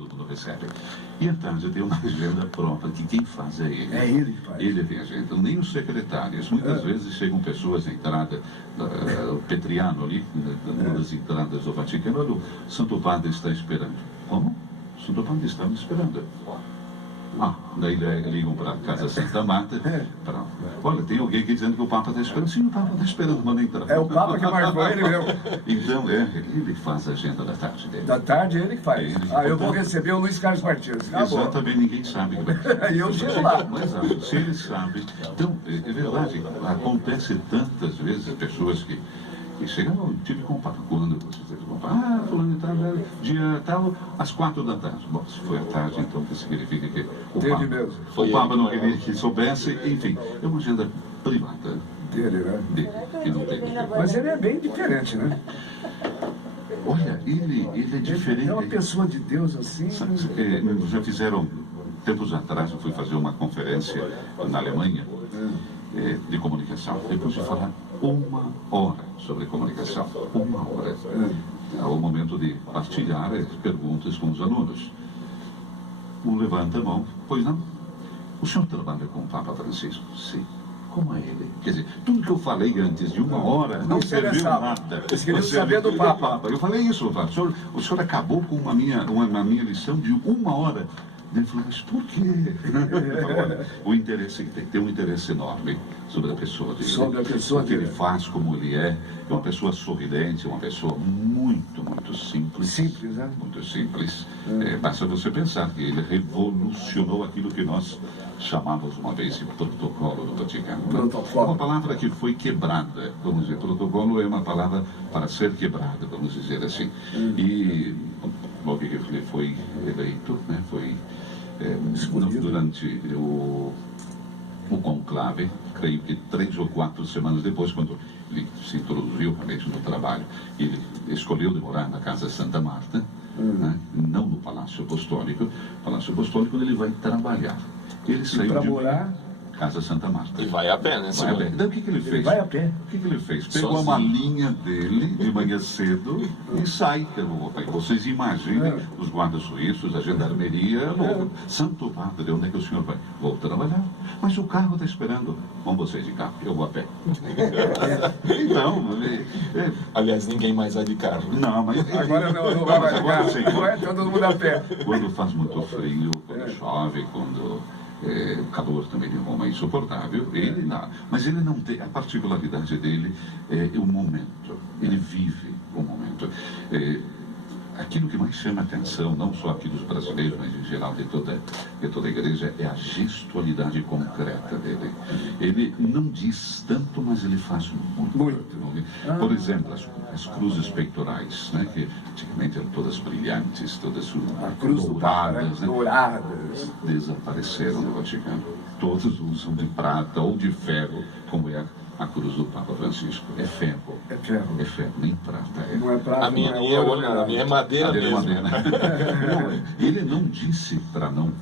todo mundo recebe. E à tarde tem uma agenda própria, que quem faz é ele. É ele que faz. Ele tem agenda, nem os secretários. Muitas vezes chegam pessoas na entrada, o Petriano ali, numa das entradas do Vaticano, olha, o Santo Padre está esperando. Como? O Santo Padre está me esperando. Daí ligam para a Casa Santa Marta. Olha, tem alguém aqui dizendo que o Papa está esperando. Sim, o Papa está esperando, manda entrar. É o Papa que marcou ele mesmo. Então, ele faz a agenda da tarde dele. Da tarde ele que faz. Eu vou receber o Luiz Carlos Martins. Exatamente, ninguém sabe. E eu chego lá. Mas se ele sabe. Então, é verdade, acontece tantas vezes pessoas que chegam, eu tive contato quando você teve contato, fulano e tal, dia tal, às 4 da tarde. Bom, se foi à tarde, então que significa que o Papa não queria que soubesse, enfim, é uma agenda privada dele, né? Dele, que não tem. Mas ele é bem diferente, né? Olha, ele é diferente. É uma pessoa de Deus assim. Já fizeram, tempos atrás, eu fui fazer uma conferência na Alemanha de comunicação. Depois de falar 1 hora sobre comunicação, 1 hora. É o momento de partilhar as perguntas com os alunos. Um levanta a mão, pois não? O senhor trabalha com o Papa Francisco? Sim. Como é ele? Quer dizer, tudo que eu falei antes de 1 hora não serviu nada. Eles queriam saber do Papa. Eu falei isso, Papa. O senhor acabou com uma minha lição de 1 hora. Ele falou, mas por quê? Olha, o interesse tem um interesse enorme sobre a pessoa dele. Sobre a pessoa dele. O que ele faz, como ele é uma pessoa sorridente, uma pessoa muito, muito simples. Simples, né? Muito simples. Basta você pensar que ele revolucionou aquilo que nós chamávamos uma vez de protocolo do Vaticano. Protocolo. Uma palavra que foi quebrada, vamos dizer. Protocolo é uma palavra para ser quebrada, vamos dizer assim. E logo que ele foi eleito, né, foi durante o conclave, creio que 3 ou 4 semanas depois, quando ele se introduziu realmente no trabalho, ele escolheu de morar na Casa Santa Marta, né, não no Palácio Apostólico. Palácio Apostólico ele vai trabalhar. Ele saiu de morar Casa Santa Marta. E vai a pé, né? Vai a pé. Então o que ele fez? Vai a pé. O que ele fez? Pegou uma linha dele de manhã cedo e sai. Vocês imaginem os guardas suíços, a gendarmeria, Santo Padre, onde é que o senhor vai? Vou trabalhar. Mas o carro está esperando. Vão vocês de carro, eu vou a pé. Então, aliás, ninguém mais vai de carro. Não, mas agora não vai mais de carro. Agora é todo mundo a pé. Quando faz muito frio, quando chove, quando o calor também de Roma é insuportável, mas ele não tem, a particularidade dele é o momento, ele vive o momento. Aquilo que mais chama a atenção, não só aqui dos brasileiros, mas em geral de toda a igreja, é a gestualidade concreta dele. Ele não diz tanto, mas ele faz muito. Por exemplo, as cruzes peitorais, né, que antigamente eram todas brilhantes, todas douradas, né, douradas, desapareceram no Vaticano. Todos usam de prata ou de ferro, como é a cruz do Papa Francisco. É ferro. É ferro. É ferro, nem prata. Não é prata. A minha é madeira mesmo. Ele não disse para não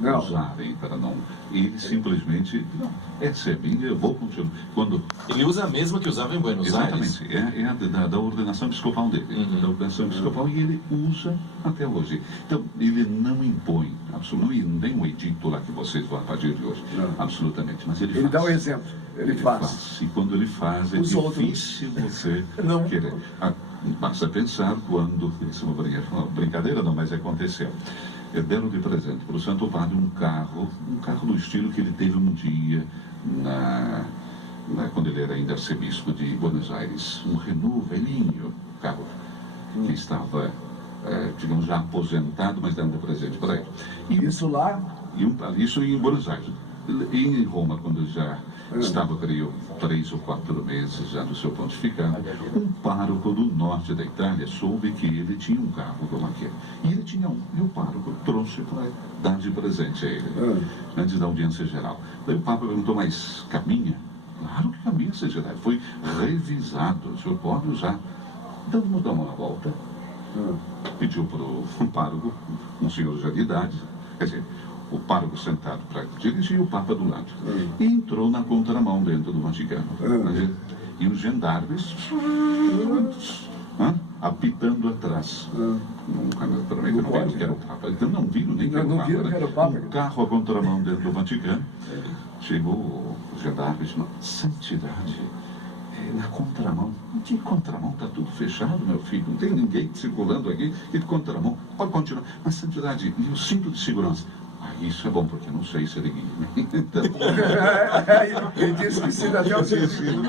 usarem, para não. Ele simplesmente recebe. Eu vou continuar. Ele usa a mesma que usava em Buenos Aires. Exatamente. É da ordenação episcopal dele. Da ordenação episcopal, e ele usa até hoje. Então, ele não impõe, absolutamente, não tem um edito lá que vocês vão a partir de hoje. Absolutamente. Mas ele faz. Dá um exemplo. Ele faz. E quando ele faz, é difícil você querer. Basta pensar quando, isso é uma brincadeira não, mas aconteceu. Deram de presente para o Santo Padre um carro do estilo que ele teve um dia quando ele era ainda arcebispo de Buenos Aires, um Renault velhinho, carro que estava, digamos, já aposentado, mas dando de presente para ele. E isso lá? Isso em Buenos Aires. E em Roma, quando já estava, creio, 3 ou 4 meses já no seu pontificado, um pároco do norte da Itália soube que ele tinha um carro como aquele. E ele tinha um. E o pároco trouxe para dar de presente a ele, antes da audiência geral. Daí o Papa perguntou, mas caminha? Claro que caminha, seja, foi revisado, o senhor pode usar. Então vamos dar uma volta. Pediu para o pároco, um senhor já de idade, quer dizer, o pároco sentado para dirigir e o Papa do lado. E entrou na contramão dentro do Vaticano. E os gendarmes apitando atrás. Naturalmente não viram que era o Papa. Então não viram nem que era o Papa. Viram que era o Papa. Um carro a contramão dentro do Vaticano. Chegou o gendarme e disse, santidade, na contramão. Não tem contramão, está tudo fechado, meu filho. Não tem ninguém circulando aqui. E de contramão, pode continuar. Mas santidade, e o cinto de segurança? Isso é bom, porque não sei se ele guia. Então, ele disse que se dá até o seu filho.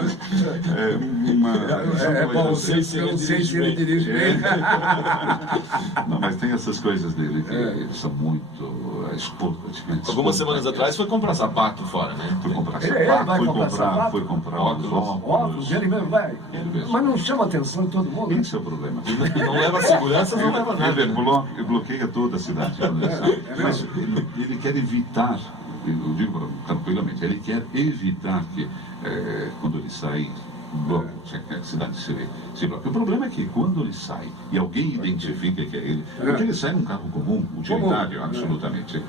Não sei se ele dirige bem. Não, mas tem essas coisas dele que são muito Algumas semanas atrás foi comprar sapato fora, né? Foi comprar sapato, foi comprar óculos. Ele mesmo vai. Mas não chama a atenção de todo mundo. Esse é o problema. Não leva segurança, não leva nada. Ele bloqueia toda a cidade. Mas ele quer evitar, eu digo tranquilamente, ele quer evitar que quando ele sai, a cidade se bloqueia. O problema é que quando ele sai e alguém identifica que é ele, porque ele sai num carro comum, utilitário, absolutamente.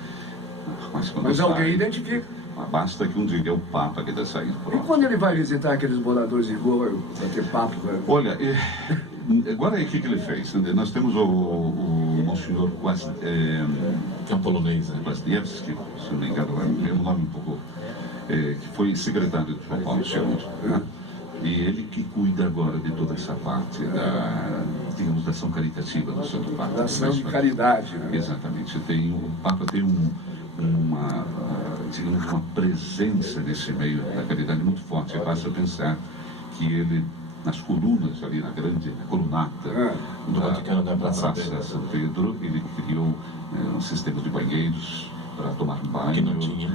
Mas alguém identifica. Basta que um diga é o Papa que está saindo. E quando ele vai visitar aqueles moradores de rua, vai ter papo? Olha, agora o que ele fez? Nós temos o Monsenhor é um polonês, né? Kwaśniewski, se não me engano, é um nome um pouco, que foi secretário de João Paulo II, né? E ele que cuida agora de toda essa parte digamos, da ação caritativa do Santo Papa. Da ação de caridade, né? Exatamente. O Papa tem uma presença nesse meio da caridade muito forte. Basta pensar que ele, nas colunas ali na colunata do Vaticano da Praça São Pedro, ele criou um sistema de banheiros para tomar banho, que não tinha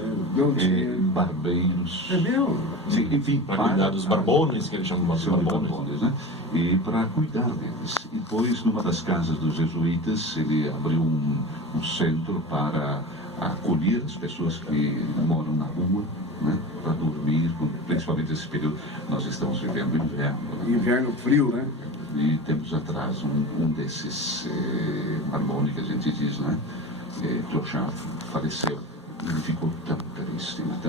barbeiros. É meu? Sim, enfim, para cuidar dos barbones, que ele chama de barbones, né? E para cuidar deles. E depois, numa das casas dos jesuítas, ele abriu um centro para acolher as pessoas que moram na rua, né, para dormir, principalmente nesse período nós estamos vivendo inverno. Né? Inverno frio, né? E temos atrás um desses Barbone, que a gente diz, né, que o já faleceu. Ele ficou tão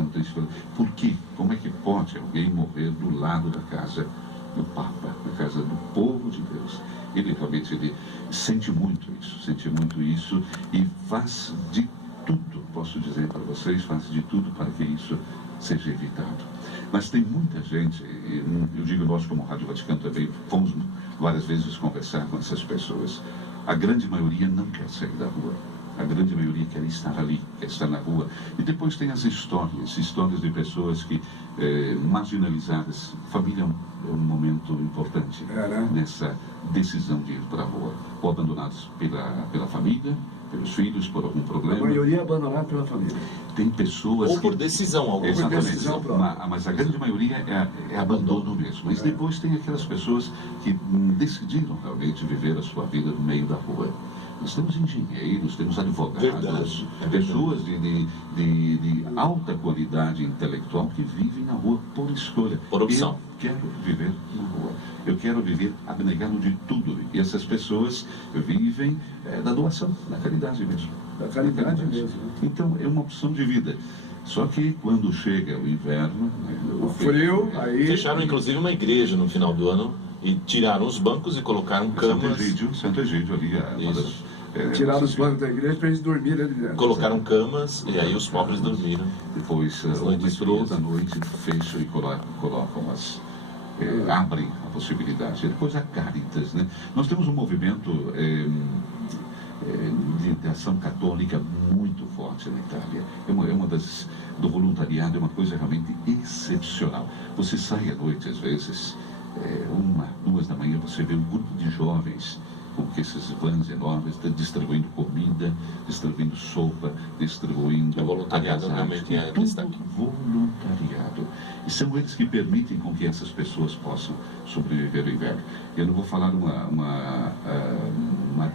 triste. Por quê? Como é que pode alguém morrer do lado da casa do Papa, da casa do povo de Deus? Ele realmente sente muito isso e faz de tudo, posso dizer para vocês, faz de tudo para que isso seja evitado. Mas tem muita gente, eu digo nós como Rádio Vaticano também, fomos várias vezes conversar com essas pessoas. A grande maioria não quer sair da rua. A grande maioria quer estar ali, quer estar na rua. E depois tem as histórias de pessoas que, marginalizadas. Família é um momento importante nessa decisão de ir para a rua. Ou abandonados pela família, pelos filhos, por algum problema. A maioria é abandonada pela família. Tem pessoas ou por decisão, exatamente, mas a grande maioria é abandono mesmo. Mas depois tem aquelas pessoas que decidiram realmente viver a sua vida no meio da rua. Nós temos engenheiros, temos advogados, pessoas de alta qualidade intelectual que vivem na rua por escolha. Por opção. Eu quero viver na rua. Eu quero viver abnegado de tudo. E essas pessoas vivem da doação, da caridade mesmo. Da caridade mesmo. Então, é uma opção de vida. Só que quando chega o inverno... O frio, aí... Fecharam inclusive uma igreja no final do ano e tiraram os bancos e colocaram camas... Santo Egídio ali, tiraram os bancos da igreja para eles dormirem ali dentro. Colocaram camas e aí os pobres dormiram. Depois, o metrô da noite fecha e colocam abrem a possibilidade. Depois a Caritas, né? Nós temos um movimento de ação católica muito forte na Itália. Do voluntariado é uma coisa realmente excepcional. Você sai à noite, às vezes, 1, 2 da manhã, você vê um grupo de jovens com esses vans enormes, distribuindo comida, distribuindo sopa, distribuindo... voluntariado realmente é destaque. Voluntariado. E são eles que permitem com que essas pessoas possam sobreviver ao inverno. Eu não vou falar uma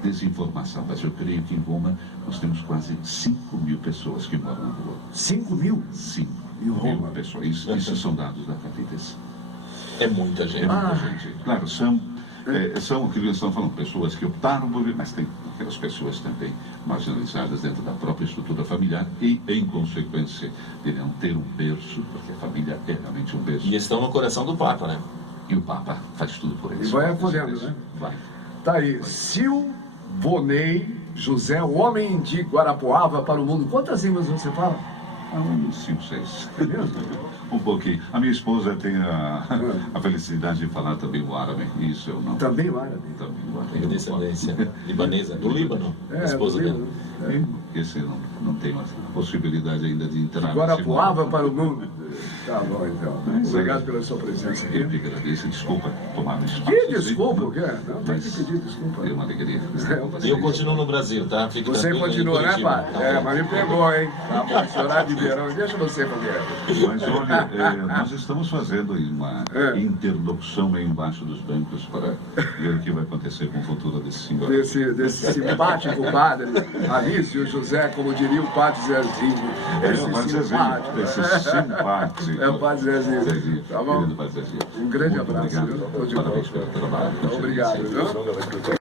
desinformação, mas eu creio que em Roma nós temos quase 5 mil pessoas que moram na rua. 5 mil? 5 mil pessoas. Isso são dados da Caritas. É muita gente. É muita gente. Claro, são o que eles estão falando, pessoas que optaram por vir, mas tem aquelas pessoas também marginalizadas dentro da própria estrutura familiar e, em consequência, de não ter um berço, porque a família é realmente um berço. E estão no coração do Papa, né? E o Papa faz tudo por eles. E vai acolhendo, né? Vai. Tá aí, Silvonei José, o homem de Guarapuava para o mundo. Quantas línguas você fala? Uns 5, 6. É mesmo? Um pouquinho. A minha esposa tem a felicidade de falar também o árabe. Isso eu não. Também o árabe. Também o árabe. Tem descendência libanesa, do Líbano, a esposa do dela. Líbano. Esse eu não tenho a possibilidade ainda de entrar. Guarapuava para o mundo. Tá bom, então. Obrigado pela sua presença aqui. Eu que agradeço. Desculpa tomar um espaço. Que desculpa, o quê? Não tem que Mas pedir desculpa. é uma alegria. E eu continuo no Brasil, tá? Fique Você tranquilo, continua, em né, Curitiba. pai? É, mas me pegou, hein? Tá bom, chorar de verão. Deixa você fazer. Mas olha, nós estamos fazendo aí uma interlocução aí embaixo dos bancos para ver o que vai acontecer com o futuro desse senhor. Desse simpático padre Anísio José, como diria o padre Zezinho. O Padre Zezinho, esse simpático. É o padre Zezinho. Tá bom? Querido Padre Zezinho. Um grande Muito abraço. obrigado. Viu? Tô de Parabéns volta. pelo trabalho. Obrigado. Viu?